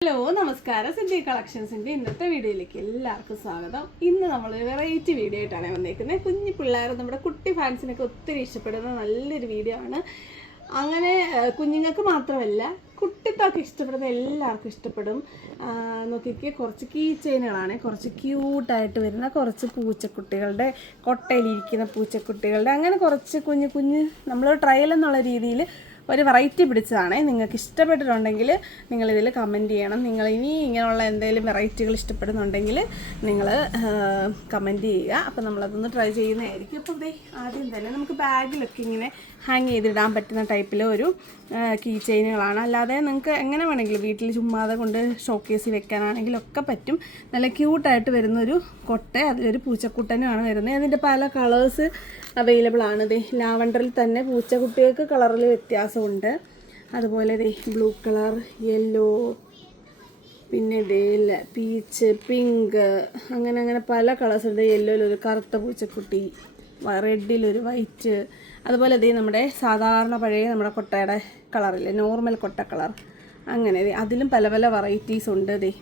Hello നമസ്കാരം. സിദ്ധി കളക്ഷൻസിന്റെ ഇന്നത്തെ വീഡിയോയിലേക്ക് എല്ലാവർക്കും സ്വാഗതം. ഇന്ന് നമ്മൾ വെറൈറ്റി വീഡിയോ ആയിട്ടാണ് വന്നേക്കുന്നത്. കുഞ്ഞു പിള്ളേർ നമ്മുടെ കുട്ടി ഫാൻസിനൊക്കെ ഒത്തിരി ഇഷ്ടപ്പെടുന്ന നല്ലൊരു വീഡിയോ ആണ്. അങ്ങനെ കുഞ്ഞുങ്ങൾക്ക് മാത്രമല്ല കുട്ടിത്തൊക്കെ ഇഷ്ടപ്പെടുന്ന എല്ലാവർക്കും ഇഷ്ടപ്പെടും. നോക്കിക്കേ കുറച്ച് കീ ചെയിനുകളാണ് കുറച്ച് ക്യൂട്ടായിട്ട് വരുന്ന കുറച്ച് പൂച്ചക്കുട്ടികളുടെ കൊട്ടയിലിരിക്കുന്ന പൂച്ചക്കുട്ടികളുടെ അങ്ങനെ കുറച്ച് കുഞ്ഞു കുഞ്ഞ് നമ്മൾ ട്രയൽ എന്നുള്ള രീതിയിൽ ഒരു വെറൈറ്റി പിടിച്ചതാണേ. നിങ്ങൾക്ക് ഇഷ്ടപ്പെട്ടിട്ടുണ്ടെങ്കിൽ നിങ്ങളിതിൽ കമന്റ് ചെയ്യണം. നിങ്ങൾ ഇനി ഇങ്ങനെയുള്ള എന്തെങ്കിലും വെറൈറ്റികൾ ഇഷ്ടപ്പെടുന്നുണ്ടെങ്കിൽ നിങ്ങൾ കമന്റ് ചെയ്യുക. അപ്പോൾ നമ്മളതൊന്ന് ട്രൈ ചെയ്യുന്നതായിരിക്കും. അപ്പോൾ ദേ ആദ്യം തന്നെ നമുക്ക് ബാഗിലൊക്കെ ഇങ്ങനെ ഹാങ് ചെയ്തിടാൻ പറ്റുന്ന ടൈപ്പിൽ ഒരു കീ ചെയിനുകളാണ് അല്ലാതെ നിങ്ങൾക്ക് എങ്ങനെ വേണമെങ്കിലും വീട്ടിൽ ചുമ്മാതെ കൊണ്ട് ഷോക്കേസിൽ വെക്കാനാണെങ്കിലും ഒക്കെ പറ്റും. നല്ല ക്യൂട്ടായിട്ട് വരുന്നൊരു കൊട്ട അതിലൊരു പൂച്ചക്കുട്ടനുമാണ് വരുന്നത്. അതിന്റെ പല കളേഴ്സ് അവൈലബിൾ ആണ്. ദേ ലാവണ്ടറിൽ തന്നെ പൂച്ചക്കുട്ടികൾക്ക് കളറിൽ വ്യത്യാസമുണ്ട് അതുപോലെ ബ്ലൂ കളർ യെല്ലോ പിന്നെ ദേ പീച്ച് പിങ്ക് അങ്ങനെ അങ്ങനെ പല കളേഴ്സ് ഉണ്ട്. യെല്ലോയിലൊരു കറുത്ത പൂച്ചക്കുട്ടി റെഡിലൊരു വൈറ്റ്. അതുപോലെ ദേ നമ്മുടെ സാധാരണ പഴയ നമ്മുടെ കൊട്ടയുടെ കളറില്ലേ നോർമൽ കൊട്ട കളർ അങ്ങനെ അതിലും പല പല വെറൈറ്റീസ് ഉണ്ട് ദേ.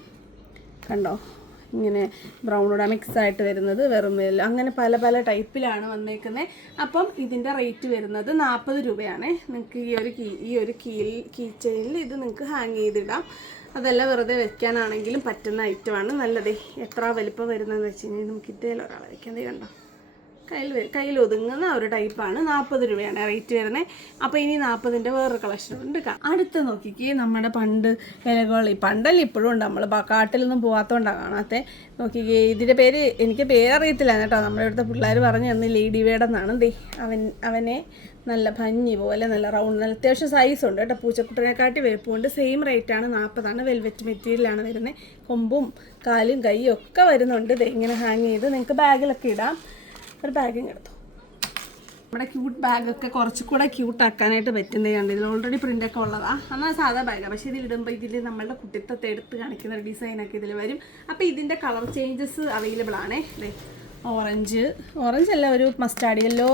കണ്ടോ? ഇങ്ങനെ ബ്രൗണോടെ മിക്സ് ആയിട്ട് വരുന്നത് വെറും അങ്ങനെ പല പല ടൈപ്പിലാണ് വന്നേക്കുന്നത് അപ്പം ഇതിന്റെ റേറ്റ് വരുന്നത് നാൽപ്പത് രൂപയാണ്. നിങ്ങൾക്ക് ഈ ഒരു കീ ഈ ഒരു കീൽ കീ ചെയിനിൽ ഇത് നിങ്ങൾക്ക് ഹാങ് ചെയ്തിടാം. അതല്ല വെറുതെ വെക്കാനാണെങ്കിലും പറ്റുന്ന ഐറ്റമാണ് നല്ലത്. എത്ര വലിപ്പം വരുന്നതെന്ന് വെച്ച് കഴിഞ്ഞാൽ നമുക്ക് ഇതേലൊരാളെ ദേ കണ്ടോ. കയ്യിൽ കയ്യിൽ ഒതുങ്ങുന്ന ഒരു ടൈപ്പാണ് നാൽപ്പത് രൂപയാണ് റേറ്റ് വരുന്നത് അപ്പോൾ ഇനി നാൽപ്പതിന്റെ വേറൊരു കളക്ഷൻ ഉണ്ട് അടുത്ത് നോക്കിക്കേ നമ്മുടെ പണ്ട് ഇലകൾ പണ്ടല്ല ഇപ്പോഴും ഉണ്ട്. നമ്മൾ കാട്ടിലൊന്നും പോകാത്തതുകൊണ്ടാണ് കാണാത്തെ. നോക്കിക്കേ ഇതിന്റെ പേര് എനിക്ക് പേരറിയത്തില്ല കേട്ടോ. നമ്മുടെ ഇവിടുത്തെ പിള്ളേർ പറഞ്ഞു തന്നെ ലേഡി വേടെന്നാണ് ദേ അവൻ അവനെ നല്ല ഭഞ്ഞി പോലെ നല്ല റൗണ്ട് നല്ല അത്യാവശ്യം സൈസ് ഉണ്ട് കേട്ടോ. പൂച്ചക്കുട്ടനെക്കാട്ടി വലുപ്പമുണ്ട്. സെയിം റേറ്റാണ് നാൽപ്പതാണ് വെൽവെറ്റ് മെറ്റീരിയലാണ് വരുന്നത് കൊമ്പും കാലും കൈയും ഒക്കെ വരുന്നുണ്ട്. ഇങ്ങനെ ഹാങ് ചെയ്ത് നിങ്ങൾക്ക് ബാഗിലൊക്കെ ഇടാം. ഒരു ബാഗിങ് എടുത്തു നമ്മുടെ ക്യൂട്ട് ബാഗൊക്കെ കുറച്ചുകൂടെ ക്യൂട്ട് ആക്കാനായിട്ട് പറ്റുന്നതാണ് ഇതിൽ ഓൾറെഡി പ്രിന്റൊക്കെ ഉള്ളതാണ് എന്നാൽ സാധാ ബാഗാണ് പക്ഷേ ഇതിൽ ഇടുമ്പോൾ ഇതിൽ നമ്മളുടെ കുട്ടിത്തത്തെ എടുത്ത് കാണിക്കുന്ന ഒരു ഡിസൈനൊക്കെ ഇതിൽ വരും. അപ്പോൾ ഇതിന്റെ കളർ ചേഞ്ചസ് അവൈലബിൾ ആണേ. അല്ലേ ഓറഞ്ച് ഓറഞ്ച് അല്ല ഒരു മസ്റ്റാർഡ് യെല്ലോ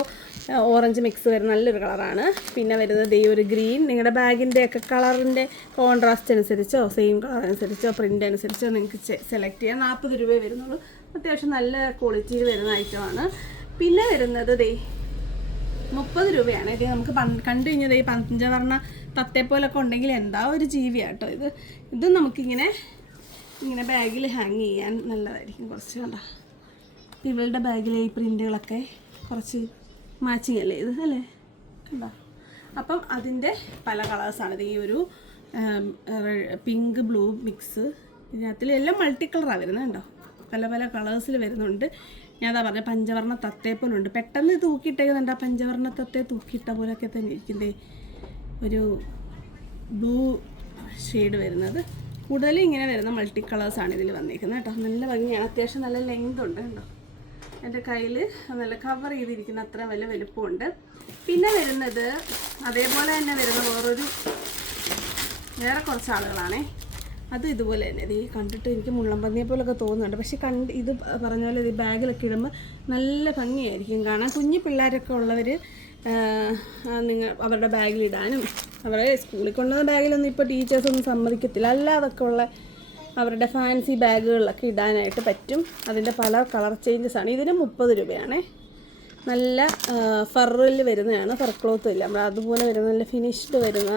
ഓറഞ്ച് മിക്സ് വരുന്ന നല്ലൊരു കളറാണ് പിന്നെ വരുന്നത് ഈ ഒരു ഗ്രീൻ നിങ്ങളുടെ ബാഗിന്റെ ഒക്കെ കളറിന്റെ കോൺട്രാസ്റ്റ് അനുസരിച്ചോ സെയിം കളർ അനുസരിച്ചോ പ്രിന്റ് അനുസരിച്ചോ നിങ്ങൾക്ക് സെലക്ട് ചെയ്യാം നാൽപ്പത് രൂപയെ വരുന്നുള്ളൂ. അത്യാവശ്യം നല്ല ക്വാളിറ്റിയിൽ വരുന്ന ഐറ്റമാണ് പിന്നെ വരുന്നത് ദേ മുപ്പത് രൂപയാണ്. ഇത് നമുക്ക് കണ്ടു കഴിഞ്ഞത് ഈ പഞ്ചവർണ തത്തേപ്പോലൊക്കെ ഉണ്ടെങ്കിൽ എന്താ ഒരു ജീവിയാണ് കേട്ടോ ഇത്. ഇത് നമുക്കിങ്ങനെ ഇങ്ങനെ ബാഗിൽ ഹാങ് ചെയ്യാൻ നല്ലതായിരിക്കും കുറച്ച് കണ്ട. ഇവളുടെ ബാഗിലെ ഈ പ്രിന്റുകളൊക്കെ കുറച്ച് മാച്ചിങ് അല്ലേ ഇത് അല്ലേ? കണ്ടോ? അപ്പം അതിന്റെ പല കളേഴ്സാണ് ഈ ഒരു പിങ്ക് ബ്ലൂ മിക്സ് ഇതിനകത്തിൽ എല്ലാം മൾട്ടി കളറാണ് വരുന്നത് കണ്ടോ? പല പല കളേഴ്സിൽ വരുന്നുണ്ട്. ഞാൻ അതാ പറഞ്ഞ പഞ്ചവർണ തത്തേപ്പോലുണ്ട് പെട്ടെന്ന് തൂക്കിയിട്ടേക്കുന്നുണ്ട് ആ പഞ്ചവർണ തത്തേ തൂക്കിയിട്ട പോലൊക്കെ തന്നെ ഇരിക്കുന്നേ. ഒരു ബ്ലൂ ഷെയ്ഡ് വരുന്നത്. കൂടുതലും ഇങ്ങനെ വരുന്ന മൾട്ടി കളേഴ്സാണ് ഇതിൽ വന്നിരിക്കുന്നത് കേട്ടോ. നല്ല ഭംഗിയാണ്. അത്യാവശ്യം നല്ല ലെങ്ത് ഉണ്ട് കേട്ടോ. എന്റെ കയ്യിൽ നല്ല കവർ ചെയ്തിരിക്കുന്ന അത്ര വലിയ വലുപ്പമുണ്ട്. പിന്നെ വരുന്നത് അതേപോലെ തന്നെ വരുന്ന വേറൊരു വേറെ കുറച്ച് ആളുകളാണേ. അത് ഇതുപോലെ തന്നെ. ഇത് കണ്ടിട്ട് എനിക്ക് മുള്ളംപന്നിയെ പോലൊക്കെ തോന്നുന്നുണ്ട്. പക്ഷെ കണ്ട് ഇത് പറഞ്ഞ പോലെ ഇത് ബാഗിലൊക്കെ ഇടുമ്പോൾ നല്ല ഭംഗിയായിരിക്കും കാണാൻ. കുഞ്ഞു പിള്ളേരൊക്കെ ഉള്ളവർ നിങ്ങൾ അവരുടെ ബാഗിലിടാനും അവരെ സ്കൂളിൽ കൊണ്ടുവന്ന ബാഗിലൊന്നും ഇപ്പോൾ ടീച്ചേഴ്സൊന്നും സമ്മതിക്കത്തില്ല. അല്ലാതൊക്കെ ഉള്ള അവരുടെ ഫാൻസി ബാഗുകളിലൊക്കെ ഇടാനായിട്ട് പറ്റും. അതിന്റെ പല കളർ ചേഞ്ചസ് ആണ്. ഇതിന് മുപ്പത് രൂപയാണേ. നല്ല ഫറിൽ വരുന്നതാണ്. ഫർ ക്ലോത്ത് ഇല്ല. നമ്മൾ അതുപോലെ വരുന്ന നല്ല ഫിനിഷ്ഡ് വരുന്ന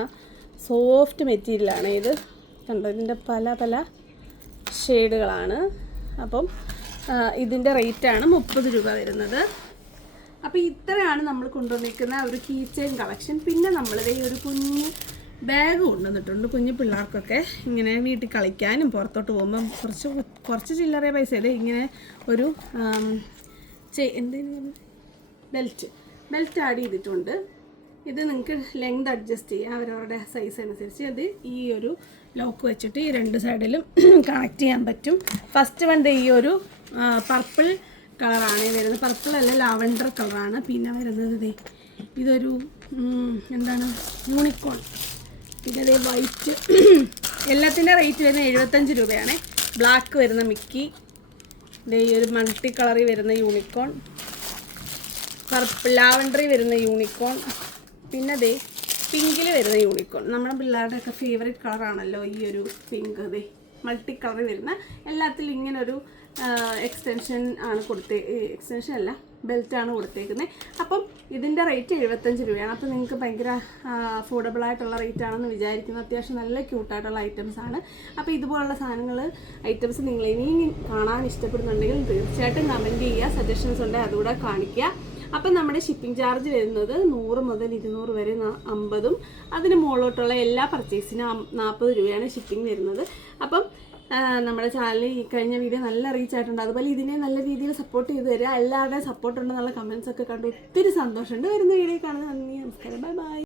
സോഫ്റ്റ് മെറ്റീരിയലാണ് ഇത്. കണ്ടോ ഇതിന്റെ പല പല ഷെയ്ഡുകളാണ്. അപ്പം ഇതിന്റെ റേറ്റാണ് മുപ്പത് രൂപ വരുന്നത്. അപ്പോൾ ഇത്രയാണ് നമ്മൾ കൊണ്ടുവന്നിരിക്കുന്ന ഒരു കീ ചെയിൻ കളക്ഷൻ. പിന്നെ നമ്മൾ ഈ ഒരു കുഞ്ഞ് ബാഗ് കൊണ്ടുവന്നിട്ടുണ്ട് കുഞ്ഞു പിള്ളേർക്കൊക്കെ. ഇങ്ങനെ വീട്ടിൽ കളിക്കാനും പുറത്തോട്ട് പോകുമ്പം കുറച്ച് കുറച്ച് ചില്ലറ പൈസ ഇത് ഇങ്ങനെ ഒരു എന്തെങ്കിലും ബെൽറ്റ്. ബെൽറ്റ് ആഡ് ചെയ്തിട്ടുണ്ട്. ഇത് നിങ്ങൾക്ക് ലെങ്ത് അഡ്ജസ്റ്റ് ചെയ്യാം. അവരവരുടെ സൈസ് അനുസരിച്ച് അത് ഈ ഒരു ലോക്ക് വെച്ചിട്ട് ഈ രണ്ട് സൈഡിലും കണക്ട് ചെയ്യാൻ പറ്റും. ഫസ്റ്റ് വൺ ഈ ഒരു പർപ്പിൾ കളറാണ് വരുന്നത്. പർപ്പിൾ അല്ല ലാവൻഡർ കളറാണ് പിന്നെ വരുന്നത് ഇതൊരു എന്താണ്? യൂണിക്കോൺ പിന്നെ വൈറ്റ് എല്ലാത്തിന്റെ റേറ്റ് വരുന്നത് എഴുപത്തഞ്ച് രൂപയാണ്. ബ്ലാക്ക് വരുന്ന മിക്കി. ഈ ഒരു മൾട്ടി കളറിൽ വരുന്ന യൂണിക്കോൺ പർപ്പിൾ ലാവൻഡറി വരുന്ന യൂണിക്കോൺ പിന്നെ ദേ പിങ്കിൽ വരുന്ന യൂണിക്കോൺ നമ്മുടെ പിള്ളേരുടെ ഒക്കെ ഫേവറേറ്റ് കളറാണല്ലോ ഈ ഒരു പിങ്ക് അതെ മൾട്ടി കളർ വരുന്ന എല്ലാത്തിലും ഇങ്ങനെ ഒരു എക്സ്റ്റൻഷൻ ആണ് കൊടുത്തേ എക്സ്റ്റൻഷൻ അല്ല ബെൽറ്റ് ആണ് കൊടുത്തേക്കുന്നത് അപ്പം ഇതിന്റെ റേറ്റ് എഴുപത്തഞ്ച് രൂപയാണ്. അപ്പോൾ നിങ്ങൾക്ക് ഭയങ്കര അഫോർഡബിൾ ആയിട്ടുള്ള റേറ്റ് ആണെന്ന് വിചാരിക്കുന്നു. അത്യാവശ്യം നല്ല ക്യൂട്ടായിട്ടുള്ള ഐറ്റംസ് ആണ്. അപ്പോൾ ഇതുപോലുള്ള സാധനങ്ങൾ ഐറ്റംസ് നിങ്ങൾ ഇനിയും കാണാൻ ഇഷ്ടപ്പെടുന്നുണ്ടെങ്കിൽ തീർച്ചയായിട്ടും കമന്റ് ചെയ്യുക. സജഷൻസ് ഉണ്ടെങ്കിൽ അതുകൂടെ കാണിക്കുക. അപ്പം നമ്മുടെ ഷിപ്പിംഗ് ചാർജ് വരുന്നത് നൂറ് മുതൽ ഇരുന്നൂറ് വരെ അമ്പതും അതിന് മുകളിലോട്ടുള്ള എല്ലാ പർച്ചേസിനും നാൽപ്പത് രൂപയാണ് ഷിപ്പിംഗ് വരുന്നത്. അപ്പം നമ്മുടെ ചാനൽ ഈ കഴിഞ്ഞ വീഡിയോ നല്ല റീച്ച് ആയിട്ടുണ്ട്. അതുപോലെ ഇതിനെ നല്ല രീതിയിൽ സപ്പോർട്ട് ചെയ്തു തരിക എല്ലാവരുടെയും സപ്പോർട്ട് ഉണ്ടെന്നുള്ള കമൻസ് ഒക്കെ കണ്ട് ഒത്തിരി സന്തോഷമുണ്ട്. വരുന്ന വീഡിയോ കാണുന്നത് നന്ദി. നമസ്കാരം. Bye bye